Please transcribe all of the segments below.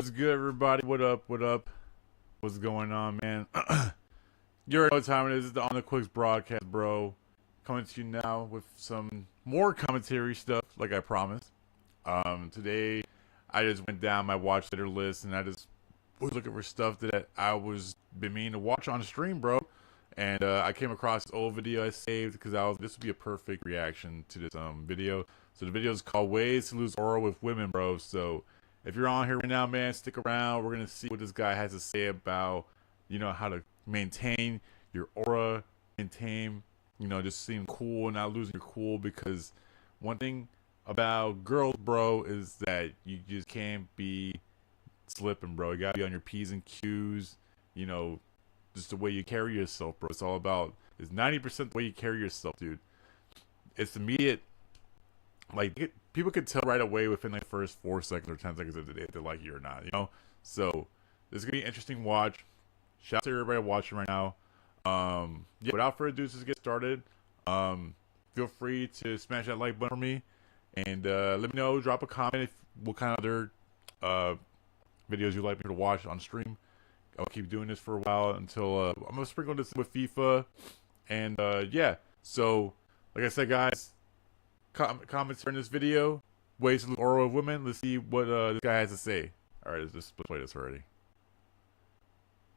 What's good, everybody? What up? What up? What's going on, man? You already know what time it is. It's the On the Quicks broadcast, bro. Coming to you now with some more commentary stuff, like I promised. Today, I just went down my watch later list, and I just was looking for stuff that I was been meaning to watch on stream, bro. And I came across this old video I saved because this would be a perfect reaction to this video. So the video is called "Ways to Lose Aura with Women," bro. So if you're on here right now, man, stick around. We're gonna see what this guy has to say about, how to maintain your aura, maintain, just seem cool and not losing your cool. Because one thing about girls, bro, is that you just can't be slipping, bro. You gotta be on your P's and Q's, just the way you carry yourself, bro. It's all about, it's 90% the way you carry yourself, dude. It's immediate. Like, people could tell right away within the first 4 seconds or 10 seconds if they like you or not, So, this is going to be an interesting watch. Shout out to everybody watching right now. Yeah, without further ado, let's get started. Feel free to smash that like button for me. And let me know, drop a comment what kind of other videos you'd like me to watch on stream. I'll keep doing this for a while until I'm going to sprinkle this with FIFA. And yeah, so, like I said, guys, comments in this video, ways to lose aura of women. Let's see what this guy has to say. Alright, let's just play this already.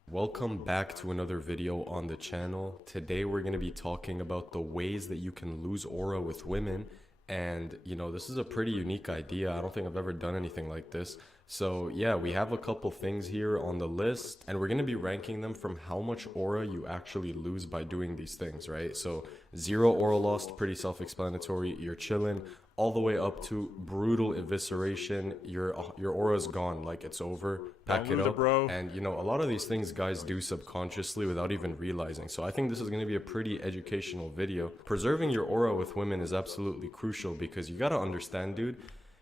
Welcome back to another video on the channel. Today we're going to be talking about the ways that you can lose aura with women. And this is a pretty unique idea. I don't think I've ever done anything like this. So yeah, we have a couple things here on the list, and we're going to be ranking them from how much aura you actually lose by doing these things, right? So 0 aura lost, pretty self-explanatory. You're chilling, all the way up to brutal evisceration. Your aura's gone, like it's over. Pack it up, bro. And a lot of these things guys do subconsciously without even realizing. So I think this is going to be a pretty educational video. Preserving your aura with women is absolutely crucial, because you got to understand, dude,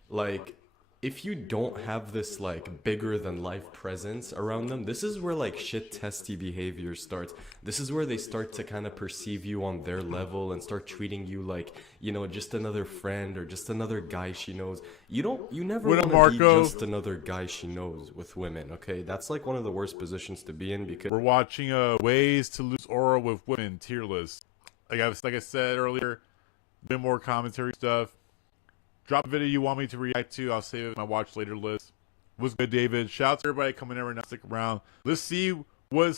like, if you don't have this like bigger than life presence around them, this is where like shit testy behavior starts. This is where they start to kind of perceive you on their level and start treating you like, just another friend or just another guy she knows. You never want to be just another guy she knows with women, okay? That's like one of the worst positions to be in, because we're watching Ways to Lose Aura with Women tier list. Like I said earlier, a bit more commentary stuff. Drop a video you want me to react to. I'll save it in my watch later list. What's good, David? Shout out to everybody coming in right now. Stick around. Let's see what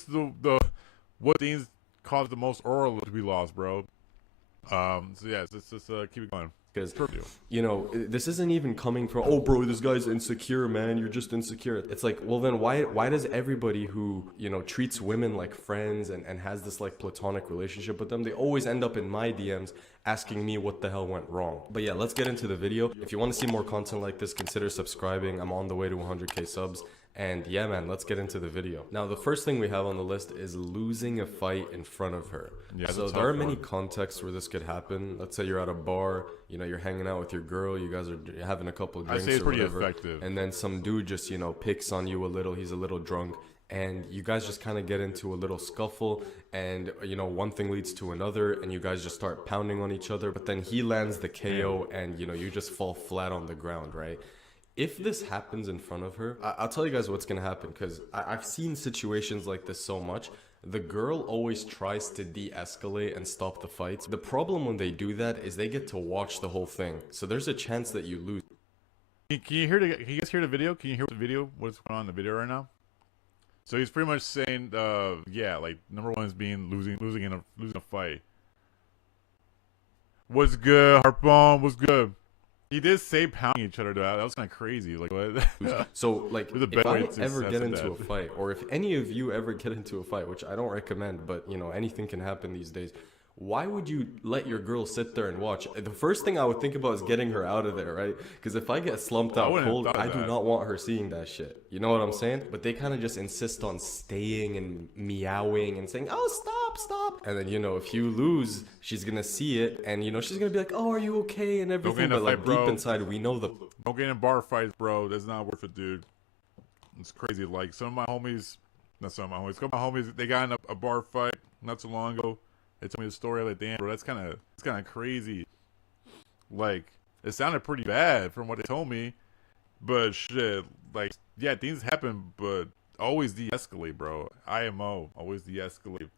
things caused the most aura to be lost, bro. So yeah, let's just keep it going. Because, this isn't even coming from, oh, bro, this guy's insecure, man. You're just insecure. It's like, well, then why does everybody who, treats women like friends and has this, like, platonic relationship with them, they always end up in my DMs asking me what the hell went wrong? But yeah, let's get into the video. If you want to see more content like this, consider subscribing. I'm on the way to 100K subs. And yeah, man, let's get into the video. Now, the first thing we have on the list is losing a fight in front of her. Yeah, so there are many contexts where this could happen. Let's say you're at a bar, you're hanging out with your girl, you guys are having a couple of drinks or whatever, effective. And then some dude just, picks on you a little. He's a little drunk, and you guys just kind of get into a little scuffle, and one thing leads to another, and you guys just start pounding on each other. But then he lands the KO, and you just fall flat on the ground, right? If this happens in front of her, I'll tell you guys what's going to happen, because I've seen situations like this so much. The girl always tries to de-escalate and stop the fights. The problem when they do that is they get to watch the whole thing. So there's a chance that you lose. Can you guys hear the video? Can you hear the video? What's going on in the video right now? So he's pretty much saying, yeah, like, number one is being losing a fight. What's good, Harpon? What's good? He did say pounding each other, though. That was kind of crazy. Like, what? So, like, if I ever get into a fight, or if any of you ever get into a fight, which I don't recommend, but, anything can happen these days, why would you let your girl sit there and watch? The first thing I would think about is getting her out of there, right? Because if I get slumped out cold, I do not want her seeing that shit. You know what I'm saying? But they kind of just insist on staying and meowing and saying, oh, stop. And then, if you lose, she's going to see it, and, she's going to be like, oh, are you okay? And everything. But, like, deep inside, we know don't get in bar fights, bro. That's not worth it, dude. It's crazy. Like, some of my homies, they got in a bar fight not too long ago. They told me the story. Like, damn, bro, it's kind of crazy. Like, it sounded pretty bad from what they told me, but shit, like, yeah, things happen, but always de-escalate, bro. IMO, always de-escalate.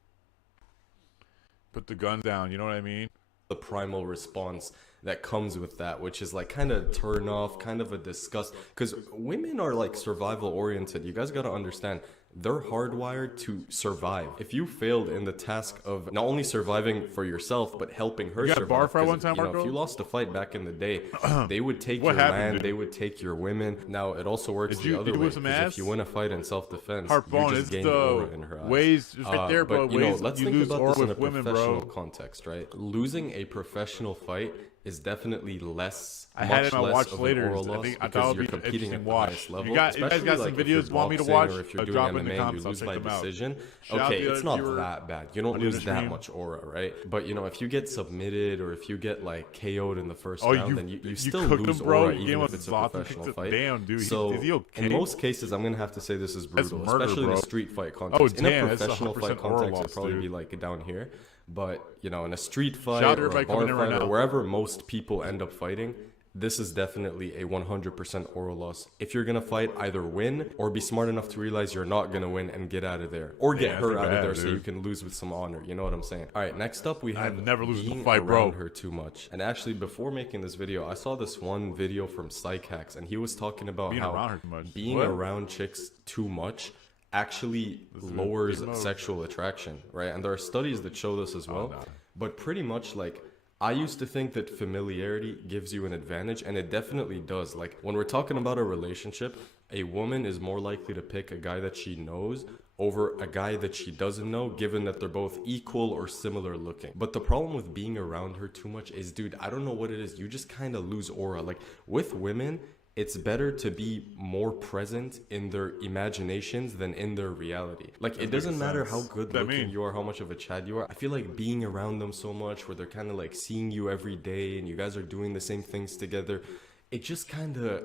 Put the gun down. You know what I mean? The primal response that comes with that, which is like kind of turn off, kind of a disgust, because women are like survival oriented. You guys got to understand, they're hardwired to survive. If you failed in the task of not only surviving for yourself but helping her You got a survive, bar fight 'cause, one time, you know, Marco? if you lost a fight back in the day, they would take What your happened, land, dude? they would take your women. Now it also works Did you- the did other you way, whip some 'cause ass? if you win a fight in self-defense, Harpoon, you it's just gain the aura in her eyes. ways just right there, bro. But you know, Ways let's you think lose about aura this in a with women, professional bro. context, right? Losing a professional fight is definitely less. I had much it on my less watch of an later. aura I loss think I because thought it you're would be an competing at interesting the watch. highest level. You guys Especially got like some if you're videos you want me to boxing watch? or if you're doing Drop in the MMA and you comments. I'll lose check by them out. decision. Shout out Okay, to the it's not viewer that bad. You don't on the lose that stream. much aura, right? But you know, if you get submitted or if you get like KO'd in the first Oh, round, you then you you still cooked lose him, bro. aura You even gave if him it's a Zoth and professional kicked it. fight. Damn, dude. So Is he okay? in most cases, I'm gonna have to say this is brutal, murder, especially in bro. a street fight context. Oh, in damn, a that's professional 100% fight aura context, loss, it'd probably dude. be like down here. But you know, in a street fight Shout out to or a everybody bar coming in right fight or now. wherever most people end up fighting, this is definitely a 100% aura loss. If you're gonna fight, either win or be smart enough to realize you're not gonna win and get out of there, or get Yeah, her that's out of bad, there so dude. you can lose with some honor. You know what I'm saying? All right, next up we have never lose in a being fight, bro. around her too much. And actually, before making this video, I saw this one video from Psychax, and he was talking about Being how around her too much. being What? around chicks too much actually lowers sexual attraction, right? And there are studies that show this as well. no. But pretty much like I used to think that familiarity gives you an advantage, and it definitely does. Like when we're talking about a relationship, a woman is more likely to pick a guy that she knows over a guy that she doesn't know, given that they're both equal or similar looking. But the problem with being around her too much is, dude, I don't know what it is. You just kind of lose aura. Like with women, it's better to be more present in their imaginations than in their reality. Like it doesn't matter how sense. good What I looking mean. you are, how much of a Chad you are. I feel like being around them so much where they're kind of like seeing you every day and you guys are doing the same things together, it just kind of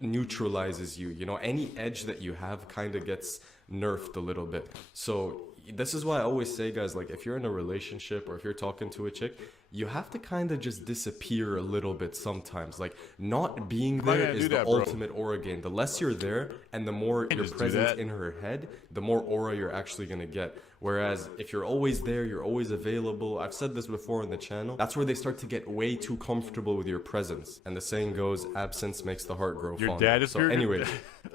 neutralizes you. You know, any edge that you have kind of gets nerfed a little bit. So this is why I always say, guys, like if you're in a relationship or if you're talking to a chick, you have to kind of just disappear a little bit sometimes. Like not being not there gonna is do the that, bro. ultimate aura gain. The less you're there and the more your just do presence that. in her head, the more aura you're actually gonna get. Whereas if you're always there, you're always available. I've said this before on the channel. That's where they start to get way too comfortable with your presence. And the saying goes, absence makes the heart grow Your fonder. dad is So your- anyway,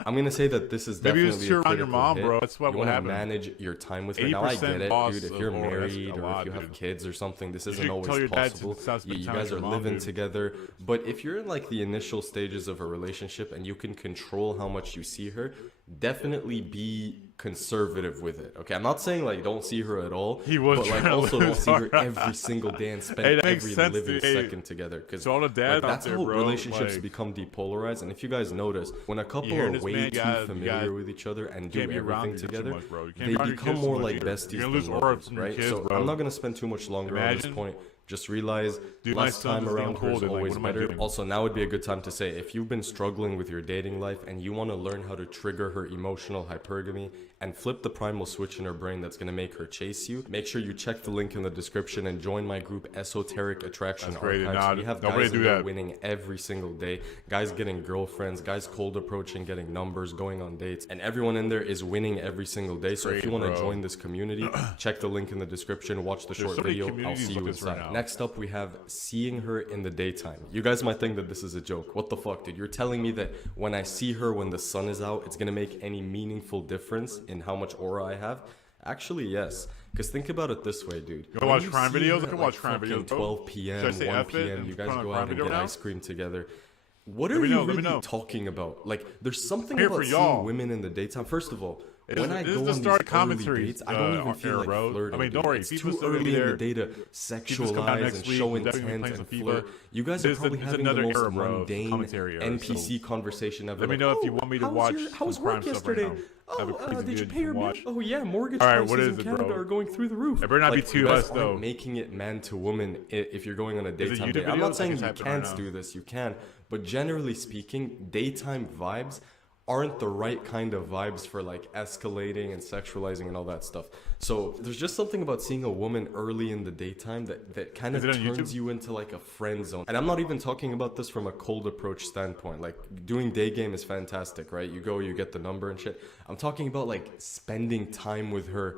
I'm gonna say that this is Maybe definitely it's your- a around your critical mom, hit. bro. That's what you would wanna happen. manage your time with her. Now I 80% get it, loss dude. If of you're aura, that's married a or lot, if you have dude. kids or something, this You isn't should always tell your dad to possible. stop spending You time guys with are your mom, living dude. together. But if you're in like the initial stages of a relationship and you can control how much you see her, definitely be conservative with it. Okay, I'm not saying like don't see her at all. He was but like trying to also don't lose see her aura. every single day and spend Hey, that makes every sense, living dude. Hey, second together. Because to all the dads out that's there, how bro, relationships like- become depolarized. And if you guys notice, when a couple hearing are this, way man? You too gotta- you familiar gotta- with each other and do can't be around everything your kids too together, much, bro. You can't they be around your become kids too more much like either. besties You're gonna than lose aura lovers, from your right? kids, So bro. I'm not gonna spend too much longer on this Imagine. point. Just realize Dude, my less son time just around getting her is cold and, like, always what am I better. doing? Also, now would be a good time to say, if you've been struggling with your dating life and you want to learn how to trigger her emotional hypergamy and flip the primal switch in her brain that's going to make her chase you, make sure you check the link in the description and join my group Esoteric Attraction That's great. Archives. Nah, We have nobody guys do in there that. winning every single day, guys getting girlfriends, guys cold approaching, getting numbers, going on dates, and everyone in there is winning every single day. So if Great, you want to bro. join this community, check the link in the description, watch the short so many video. I'll communities see like you this right inside. now. Next up, we have seeing her in the daytime. You guys might think that this is a joke. What the fuck, dude? You're telling me that when I see her when the sun is out, it's gonna make any meaningful difference in how much aura I have? Actually, yes. Because think about it this way, dude. You wanna watch crime videos? I can watch crime fucking videos, bro. 12 p.m., Should I say 1 F it p.m., and you put guys on a go crime out and video get now? ice cream together. What Let are me you know, let me really know. talking about? Like, there's something Here about for seeing y'all. women in the daytime. First of all, This when is- I this go is the on start these of early commentary, dates, I don't even feel era, like bro. flirting. I mean, don't dude. worry, It's FIFA's too still gonna be early in the there. day to FIFA's coming out sexualize next and week. show We're definitely intent playing and some flirt. FIFA. You guys This are is probably it's having the another most era, bro, mundane commentary era, NPC conversation ever. Let me Like, know if you "Oh, want me to how's watch your- some how's crime work stuff right yesterday? now. I have a crazy did you video pay you your can bill? watch. Oh yeah, mortgage All right, what prices is in it, Canada bro? are going through the roof. It better not be too you guys us, aren't though. making it man to woman if you're going on a it daytime YouTube date. I'm videos? not I saying can you type it right can't now. do this, you can, but generally speaking, daytime vibes aren't the right kind of vibes for like escalating and sexualizing and all that stuff. So there's just something about seeing a woman early in the daytime that kind of Is it on turns YouTube? you into like a friend zone. And I'm not even talking about this from a cold approach standpoint. Like doing day game is fantastic, right? You go, you get the number and shit. I'm talking about like spending time with her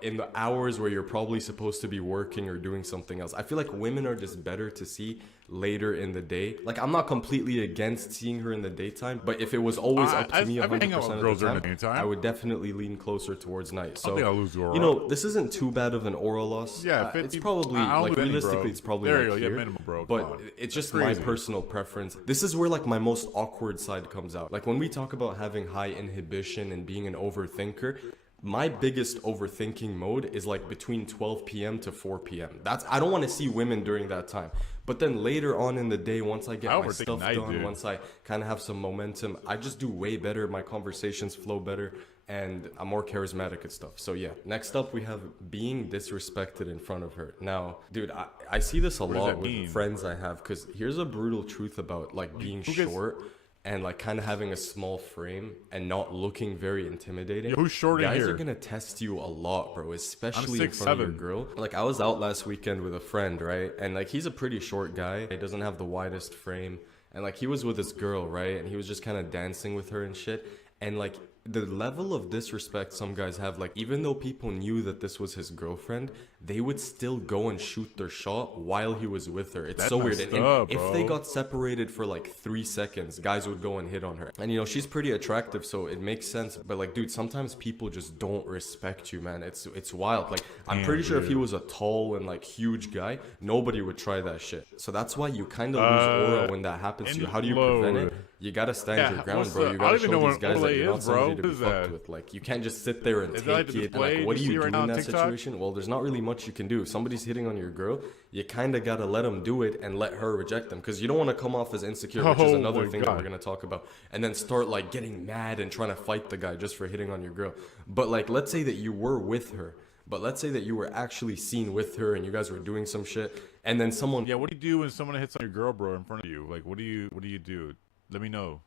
in the hours where you're probably supposed to be working or doing something else. I feel like women are just better to see later in the day. Like, I'm not completely against seeing her in the daytime, but if it was always up to me I've been 100% hanging out with of girls the during time, the daytime. I would definitely lean closer towards night. So, think I'll lose the aura. you know, this isn't too bad of an aura loss. Yeah, it's 50 probably, I don't like, lose any, bro. realistically, it's probably There you like go, yeah, here, minimum, bro. Come but on. it's just That's my crazy. personal preference. This is where, like, my most awkward side comes out. Like, when we talk about having high inhibition and being an overthinker, my biggest overthinking mode is like between 12 p.m. to 4 p.m. I don't want to see women during that time. But then later on in the day, once I get I my overthink stuff night, done, dude. once I kind of have some momentum, I just do way better. My conversations flow better and I'm more charismatic and stuff. So yeah, next up we have being disrespected in front of her. Now, dude, I see this a does lot that with mean? friends I have, because here's a brutal truth about like being Who gets- short and like kind of having a small frame and not looking very intimidating. Yo, who's short in Guys here? are gonna test you a lot, bro, especially in 6'7". front of your girl. Like, I was out last weekend with a friend, right? And like, he's a pretty short guy. He doesn't have the widest frame. And like, he was with his girl, right? And he was just kind of dancing with her and shit. And like, the level of disrespect some guys have, like, even though people knew that this was his girlfriend, they would still go and shoot their shot while he was with her. It's That's so weird. messed And up, if bro. they got separated for like 3 seconds, guys would go and hit on her. And you know, she's pretty attractive, so it makes sense. But like, dude, sometimes people just don't respect you, man. It's wild. Like, I'm Damn, pretty sure if he dude. was a tall and like huge guy, nobody would try that shit. So that's why you kind of lose aura when that happens to you. How do you prevent it? You gotta stand Yeah, your ground, what's bro. the- You I gotta don't even show know these what guys that overlay you're not is, bro. somebody to be What is fucked that? with. Like, you can't just sit there and Is take that like the it. And display like, what do you see you right do now in on that TikTok? situation? Well, there's not really much you can do. If somebody's hitting on your girl, you kind of gotta let them do it and let her reject them, because you don't want to come off as insecure, which is Oh another my thing that God. we're gonna talk about, and then start like getting mad and trying to fight the guy just for hitting on your girl. But like, let's say that you were with her. But let's say that you were actually seen with her and you guys were doing some shit, and then someone Yeah, what do you do when someone hits on your girl, bro, in front of you? Like, what do you do? Let me know.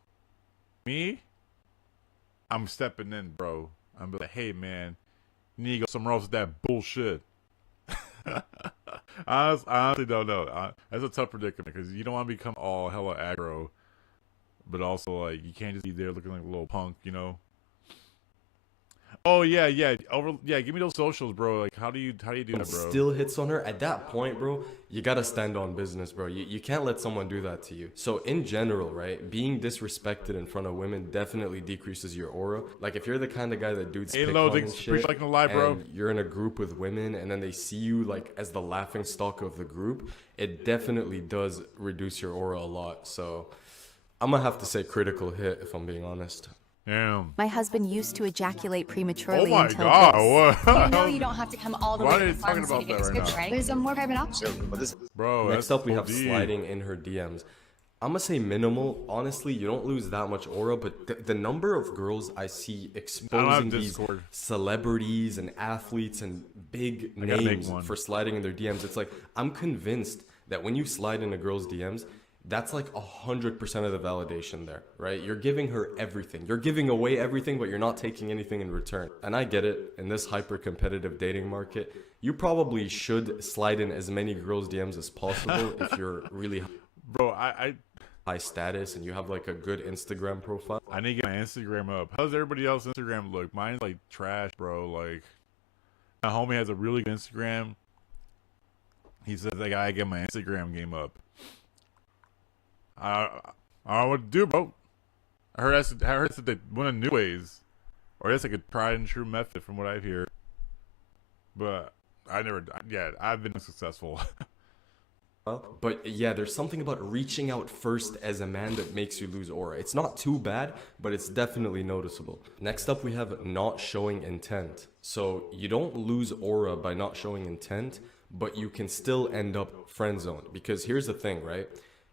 Me? I'm stepping in, bro. I'm like, hey, man, you need to go somewhere else with that bullshit. I honestly don't know. That's a tough predicament, because you don't want to become all hella aggro, but also like, you can't just be there looking like a little punk, you know? Oh yeah, give me those socials, bro. Like, how do you do that, bro? still hits on her, at that point, bro, you gotta stand on business, bro. You can't let someone do that to you. So in general, right, being disrespected in front of women definitely decreases your aura. Like, if you're the kind of guy that dudes Hey, pick Lo, on and thanks- shit, appreciate liking the live, bro. and you're in a group with women and then they see you like as the laughing stock of the group, it definitely does reduce your aura a lot. So I'm gonna have to say critical hit, if I'm being honest. Damn. My husband used to ejaculate Oh prematurely my until god, this. what? You know you don't have to come all the Why way are to you the talking pharmacy about to get that right prescription, now? right? There's a more private option. Bro, Next that's up, we have OD. sliding in her DMs. I'm gonna say minimal. Honestly, you don't lose that much aura, but the number of girls I see exposing these Discord. celebrities and athletes and big gotta make names one. for sliding in their DMs, it's like, I'm convinced that when you slide in a girl's DMs, that's like 100% of the validation there, right? You're giving her everything. You're giving away everything, but you're not taking anything in return. And I get it. In this hyper-competitive dating market, you probably should slide in as many girls' DMs as possible if you're really Bro, I high status and you have like a good Instagram profile. I need to get my Instagram up. How's everybody else's Instagram look? Mine's like trash, bro. Like, my homie has a really good Instagram. He says I gotta get my Instagram game up. I don't know what to do, bro. I heard that's one of the new ways, or that's like a tried and true method from what I hear. But I've been successful. But yeah, there's something about reaching out first as a man that makes you lose aura. It's not too bad, but it's definitely noticeable. Next up, we have not showing intent. So you don't lose aura by not showing intent, but you can still end up friend zoned. Because here's the thing, right?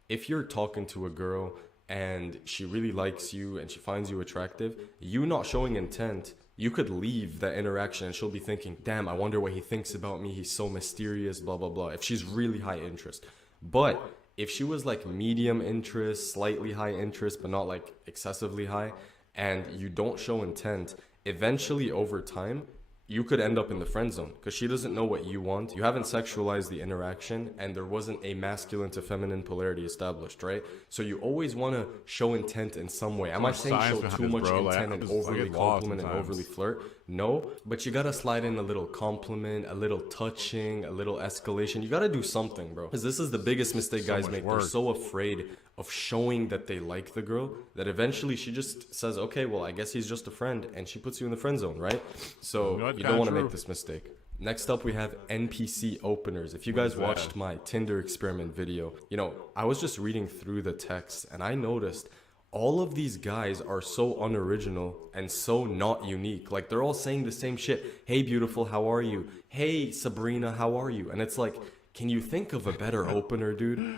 If you're talking to a girl and she really likes you and she finds you attractive, you not showing intent, you could leave that interaction and she'll be thinking, damn, I wonder what he thinks about me. He's so mysterious, blah, blah, blah. If she's really high interest. But if she was like medium interest, slightly high interest, but not like excessively high, and you don't show intent, eventually over time, you could end up in the friend zone because she doesn't know what you want. You haven't sexualized the interaction, and there wasn't a masculine to feminine polarity established, right? So you always want to show intent in some way. Am I saying show too much intent and overly compliment and overly flirt? No, but you gotta slide in a little compliment, a little touching, a little escalation. You gotta do something, bro. Because this is the biggest mistake guys make. They're so afraid of showing that they like the girl that eventually she just says, okay, well, I guess he's just a friend, and she puts you in the friend zone, right? So you don't want to make this mistake. Next up, we have NPC openers. If you guys watched my Tinder experiment video, you know, I was just reading through the text and I noticed all of these guys are so unoriginal and so not unique. Like, they're all saying the same shit. Hey, beautiful, how are you? Hey, Sabrina, how are you? And it's like, can you think of a better opener, dude?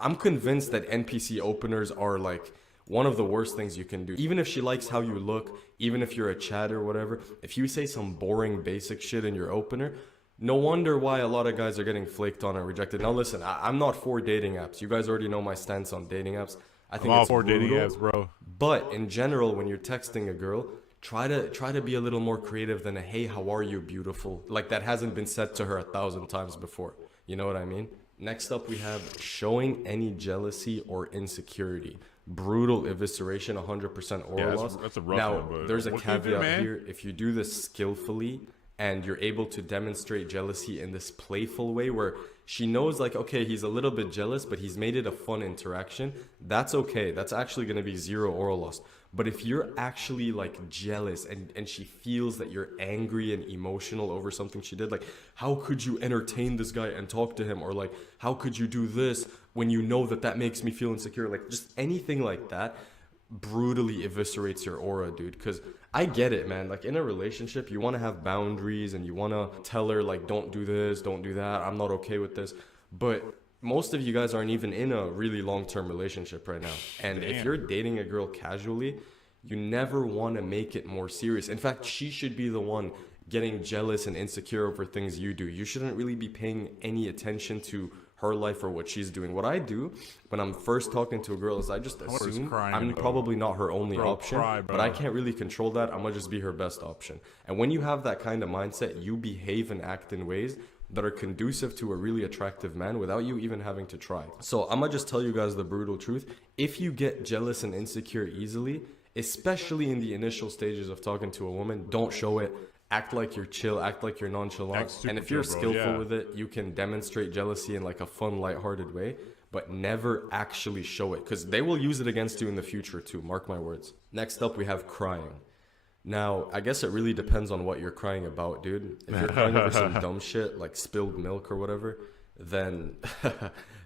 I'm convinced that NPC openers are like one of the worst things you can do. Even if she likes how you look, even if you're a chat or whatever, if you say some boring basic shit in your opener, no wonder why a lot of guys are getting flaked on and rejected. Now listen, I'm not for dating apps. You guys already know my stance on dating apps. I think I'm all it's for brutal, dating apps, bro. But in general, when you're texting a girl, try to be a little more creative than a hey, how are you, beautiful? Like, that hasn't been said to her 1,000 times before. You know what I mean? Next up, we have showing any jealousy or insecurity. Brutal evisceration, 100% oral loss. That's a rough now, one, but there's a what can you do, caveat man? here. If you do this skillfully and you're able to demonstrate jealousy in this playful way where she knows, like, okay, he's a little bit jealous, but he's made it a fun interaction, that's okay. That's actually going to be zero oral loss. But if you're actually like jealous and she feels that you're angry and emotional over something she did, like, how could you entertain this guy and talk to him? Or like, how could you do this when you know that that makes me feel insecure? Like, just anything like that brutally eviscerates your aura, dude. Because I get it, man. Like, in a relationship, you want to have boundaries and you want to tell her, like, don't do this, don't do that, I'm not okay with this. But most of you guys aren't even in a really long-term relationship right now. And if you're dating a girl casually, you never want to make it more serious. In fact, she should be the one getting jealous and insecure over things you do. You shouldn't really be paying any attention to her life or what she's doing. What I do when I'm first talking to a girl is I just assume I'm probably not her only option, but I can't really control that. I'm gonna just be her best option. And when you have that kind of mindset, you behave and act in ways that are conducive to a really attractive man without you even having to try. So I'm gonna just tell you guys the brutal truth. If you get jealous and insecure easily, especially in the initial stages of talking to a woman, don't show it. Act like you're chill, act like you're nonchalant. And if you're skillful with it, you can demonstrate jealousy in like a fun, lighthearted way, but never actually show it, because they will use it against you in the future too, mark my words. Next up, we have crying. Now, I guess it really depends on what you're crying about, dude. If you're crying over some dumb shit, like spilled milk or whatever, then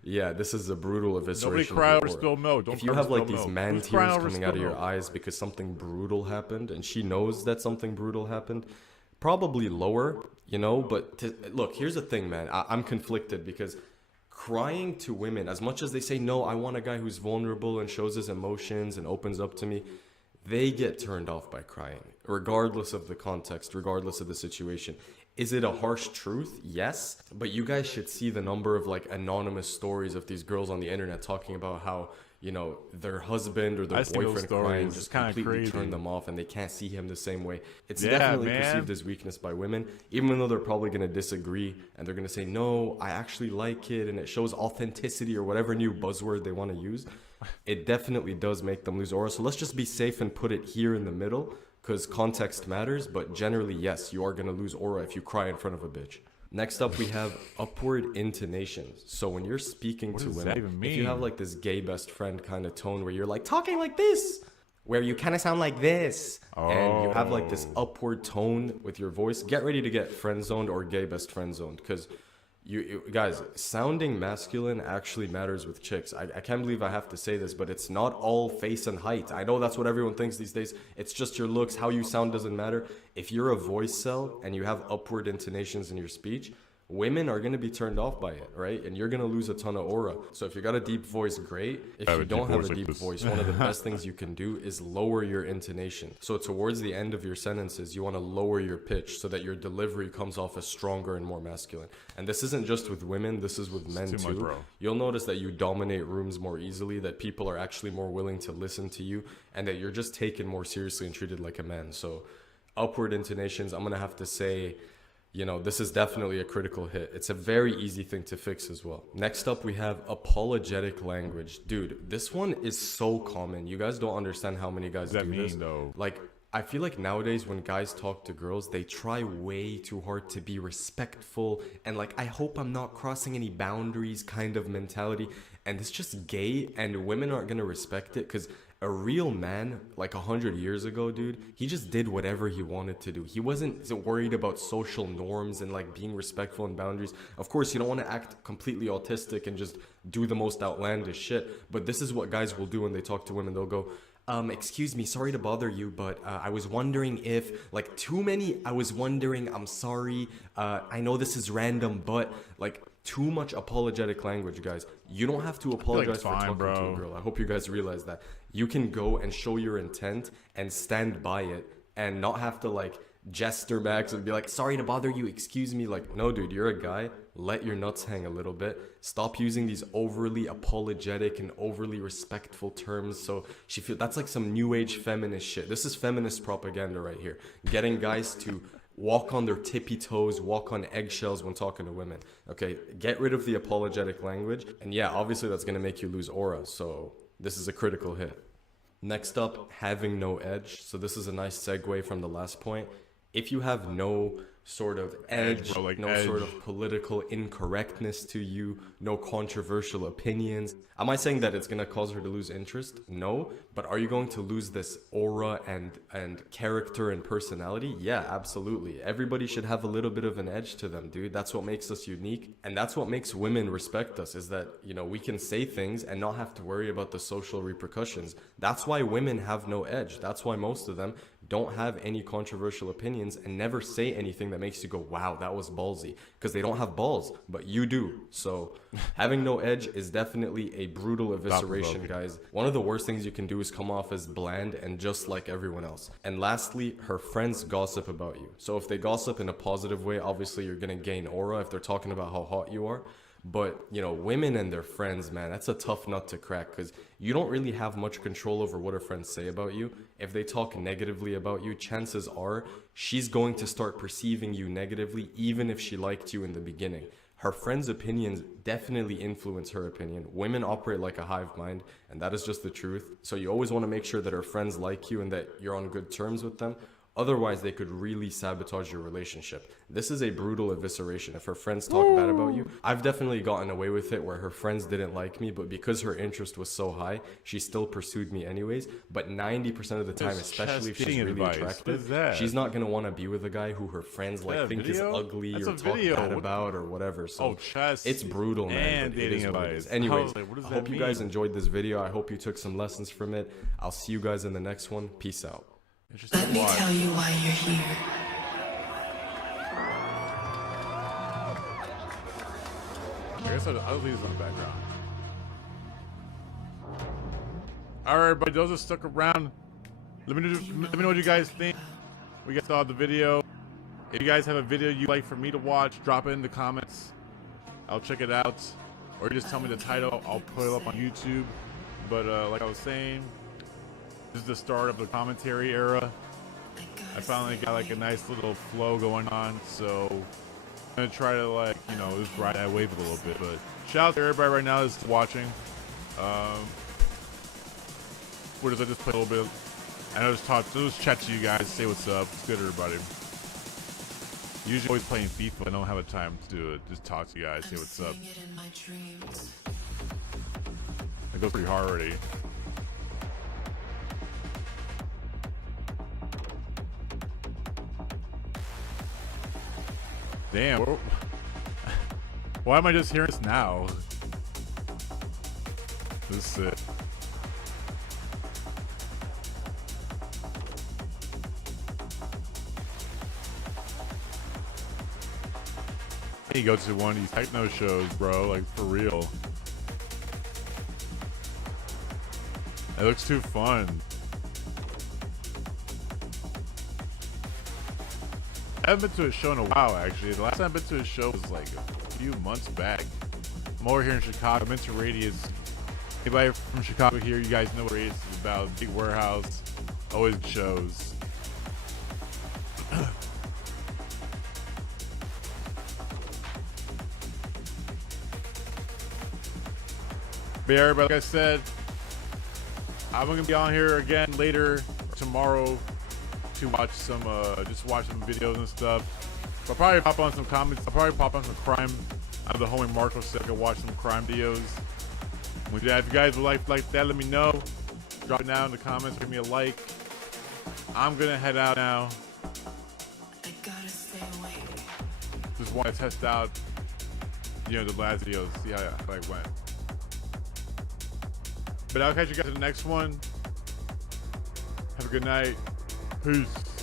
yeah, this is a brutal evisceration. Nobody cry over spilled milk. Don't if you have like these man tears coming out of your eyes because something brutal happened, and she knows that something brutal happened, probably lower, you know. But look, here's the thing, man. I'm conflicted because crying to women, as much as they say, no, I want a guy who's vulnerable and shows his emotions and opens up to me, they get turned off by crying, regardless of the context, regardless of the situation. Is it a harsh truth? Yes. But you guys should see the number of like anonymous stories of these girls on the internet talking about how, you know, their husband or their boyfriend crying just completely turned them off and they can't see him the same way. It's definitely perceived as weakness by women, even though they're probably going to disagree and they're going to say, no, I actually like it and it shows authenticity or whatever new buzzword they want to use. It definitely does make them lose aura. So let's just be safe and put it here in the middle, because context matters. But generally, yes, you are going to lose aura if you cry in front of a bitch. Next up, we have upward intonations. So when you're speaking to women, if you have like this gay best friend kind of tone where you're like talking like this, where you kind of sound like this, and you have like this upward tone with your voice, get ready to get friend zoned or gay best friend zoned, because you guys, sounding masculine actually matters with chicks. I can't believe I have to say this, but it's not all face and height. I know that's what everyone thinks these days. It's just your looks. How you sound doesn't matter. If you're a voice cell and you have upward intonations in your speech, women are going to be turned off by it, right? And you're going to lose a ton of aura. So if you got a deep voice, great. If you don't have a deep voice, one of the best things you can do is lower your intonation. So towards the end of your sentences, you want to lower your pitch so that your delivery comes off as stronger and more masculine. And this isn't just with women, this is with men too. Much, bro. You'll notice that you dominate rooms more easily, that people are actually more willing to listen to you, and that you're just taken more seriously and treated like a man. So upward intonations, I'm going to have to say, you know, this is definitely a critical hit. It's a very easy thing to fix as well. Next up, we have apologetic language. Dude, this one is so common. You guys don't understand how many guys do this. Though? Like, I feel like nowadays when guys talk to girls, they try way too hard to be respectful and like, I hope I'm not crossing any boundaries kind of mentality. And it's just gay, and women aren't going to respect it because a real man, like 100 years ago, dude, he just did whatever he wanted to do. He wasn't worried about social norms and like being respectful and boundaries. Of course, you don't want to act completely autistic and just do the most outlandish shit. But this is what guys will do when they talk to women. They'll go, excuse me, sorry to bother you, but I was wondering if, like, I'm sorry, I know this is random, but, like, too much apologetic language, guys. You don't have to apologize for talking to a girl. I hope you guys realize that. You can go and show your intent and stand by it and not have to, like, gesture back and be like, sorry to bother you, excuse me. Like, no, dude, you're a guy. Let your nuts hang a little bit. Stop using these overly apologetic and overly respectful terms. So that's like some new age feminist shit. This is feminist propaganda right here. Getting guys to walk on their tippy toes, walk on eggshells when talking to women. Okay, get rid of the apologetic language. And yeah, obviously that's going to make you lose aura. So this is a critical hit. Next up, having no edge. So this is a nice segue from the last point. If you have no sort of edge, bro, like no edge. sort of political incorrectness to you, no controversial opinions. Am I saying that it's going to cause her to lose interest? No. But are you going to lose this aura and character and personality? Yeah, absolutely. Everybody should have a little bit of an edge to them, dude. That's what makes us unique. And that's what makes women respect us, is that, you know, we can say things and not have to worry about the social repercussions. That's why women have no edge. That's why most of them don't have any controversial opinions and never say anything that makes you go, wow, that was ballsy, because they don't have balls, but you do. So having no edge is definitely a brutal evisceration, guys. One of the worst things you can do is come off as bland and just like everyone else. And lastly, her friends gossip about you. So if they gossip in a positive way, obviously you're gonna gain aura if they're talking about how hot you are. But, you know, women and their friends, man, that's a tough nut to crack, because you don't really have much control over what her friends say about you. If they talk negatively about you, chances are she's going to start perceiving you negatively, even if she liked you in the beginning. Her friends' opinions definitely influence her opinion. Women operate like a hive mind, and that is just the truth. So you always want to make sure that her friends like you and that you're on good terms with them. Otherwise, they could really sabotage your relationship. This is a brutal evisceration. If her friends talk bad about you, I've definitely gotten away with it where her friends didn't like me, but because her interest was so high, she still pursued me anyways. But 90% of the time, especially if she's really attractive, she's not going to want to be with a guy who her friends like think is ugly or talk bad about or whatever. So it's brutal, man. But it is what it is. Anyways, I hope you guys enjoyed this video. I hope you took some lessons from it. I'll see you guys in the next one. Peace out. Let me tell you why you're here. I guess I'll leave this in the background. Alright, everybody, those that stuck around, let me know what you guys think. We guys saw the video. If you guys have a video you'd like for me to watch, drop it in the comments. I'll check it out. Or just tell me the title. I'll put it up on YouTube. But like I was saying, this is the start of the commentary era. I finally got like a nice little flow going on, so I'm gonna try to, like, you know, just ride that wave a little bit. But shout out to everybody right now that's watching. What does I just play a little bit? I know just chat to you guys, say what's up. It's good, everybody. Usually always playing FIFA. I don't have a time to do it. Just talk to you guys, say what's up. I go pretty hard already. Damn. Why am I just hearing this now? This is it. need to go to one of these techno shows, bro. Like, for real. It looks too fun. I haven't been to a show in a while, actually. The last time I've been to a show was like a few months back. I'm over here in Chicago. I'm into Radius. Anybody from Chicago here, you guys know what Radius is about. Big warehouse. Always shows. But yeah, everybody, like I said, I'm gonna be on here again later tomorrow to watch some, just watch some videos and stuff. I'll probably pop on some comments. I'll probably pop on some crime. I have the homie Marco said I can watch some crime videos. With that, if you guys would like that, let me know. Drop it down in the comments. Give me a like. I'm gonna head out now. I gotta stay awake. Just want to test out, the last videos, see how it went. But I'll catch you guys in the next one. Have a good night. Peace.